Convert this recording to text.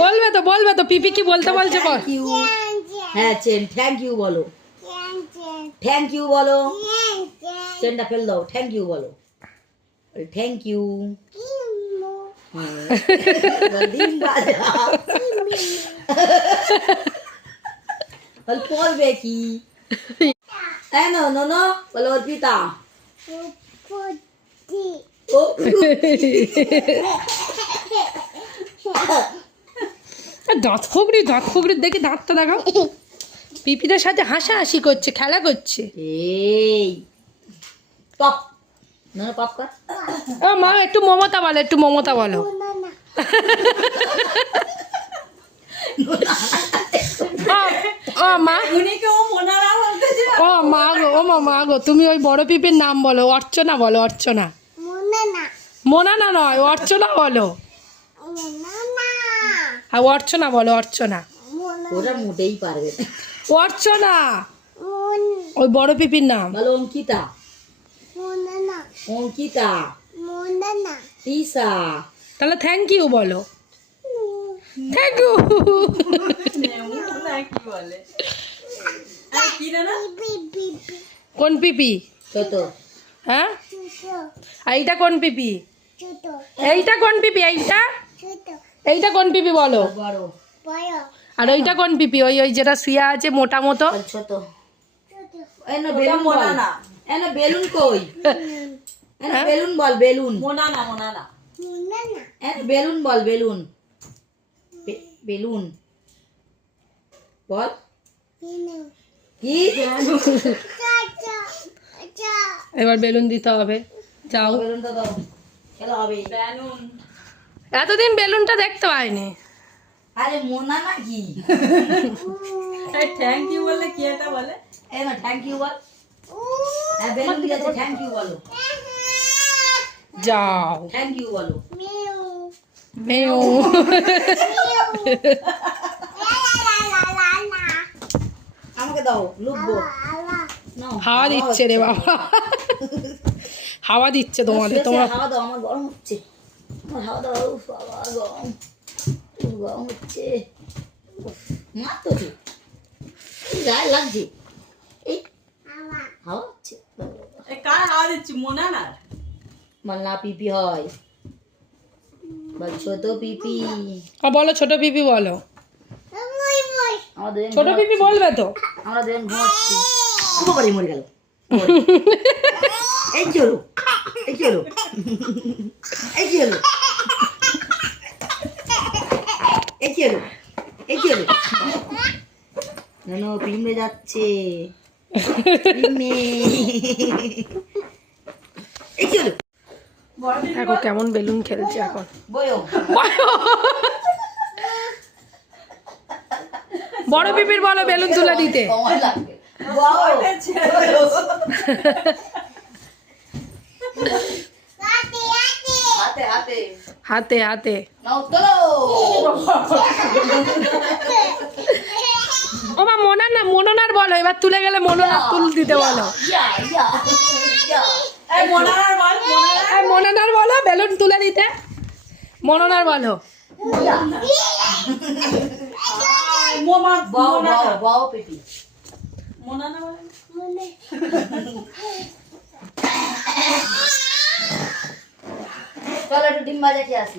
বলবে তো বলবে তো, পিপি কি বলতে বলছে বল। হ্যাঁ চেন থ্যাংক ইউ বলো। থ্যাংক ইউ বলো। চেনটা ফেল দাও থ্যাংক ইউ বলো। থ্যাংক ইউ পড়বে কি? হ্যাঁ নো নো বলো, অর্পিতা। দাঁত ফুকরি দাঁত ফুকরি দেখি দাঁতটা দেখাও। পিপিদের সাথে হাসাহাসি করছে খেলা করছে। এই। পপ। মা একটু মমতা বলো একটু মমতা বলো। ও- ও মা। গো ও মা মা গো তুমি ওই বড় পিপির নাম বলো অর্চনা বলো অর্চনা। মোনা না নয় অর্চনা বলো। হ্যাঁ অর্চনা বলো অর্চনা। ওরা মোটেই পারবে অর্চনা। ওই বড় পিপির নাম। বলো অঙ্কিতা। অঙ্কিতা। তিসা তাহলে থ্যাংক ইউ বলো। থ্যাংক ইউ কোন পিপি? হ্যাঁ? আর এইটা কোন পিপি? এইটা কোন পিপি এইটা? এইটা কোন পিপি বলো? আর ওইটা কোন পিপি? ওই ওই যেটা শুয়ে আছে মোটা মতো? ছোট। বেলুন বল। বেলুন কই? না বেলুন বল বেলুন। না বেলুন বল বেলুন। বেলুন। বল। কি? এবার বেলুন দিতে হবে। যাও। বেলুনটা দাও। খেলা হবে। এতদিন বেলুনটা দেখতে পাইনি। আরে মোনা নাকি? থ্যাংক ইউ বললে কি এটা বলে? না থ্যাংক ইউ বল। হ্যাঁ বেলুন দিয়েছে থ্যাংক ইউ বলো। যাও। থ্যাংক ইউ বলো। আমাকে দাও লুকবো। হাওয়া দিচ্ছে রে বাবা। হাওয়া দিচ্ছে তোমাদের শুয়েছে, তোমরা হাওয়া দাও আমার গরম হচ্ছে। আমার হাওয়া দাও বাবা গরম। গরম হচ্ছে। তো গায়ে লাগছে। এই হাওয়া হচ্ছে। কার হাওয়া দিচ্ছি? মোনা না মাল্লা পিপি হয়। ছোট পিপি। বলো ছোট পিপি বলো। ছোট পিপি বলবে তো? আমরা দুজন ঘুমাচ্ছি। উপকারী মরে গেল। এই কি হলো? এই কি হলো? এই কি হলো? এই কি হলো? এই কি হলো? পিমড়ে যাচ্ছে। এই কি হলো? দেখো কেমন বেলুন খেলছে এখন? বড় পিপির বলো বেলুন তুলে দিতে। হাতে হাতে। হাতে হাতে নাও তোলো ও মা মনার না মননার বলো এবার তুলে গেলে মননার তুল দিতে বলো। মননার বলো বেলুন তুলে দিতে। মননার বলো। মোমা বাও বাও বাও পিপি মোনা না চলো একটু ডিম ভাজা খেয়ে আসি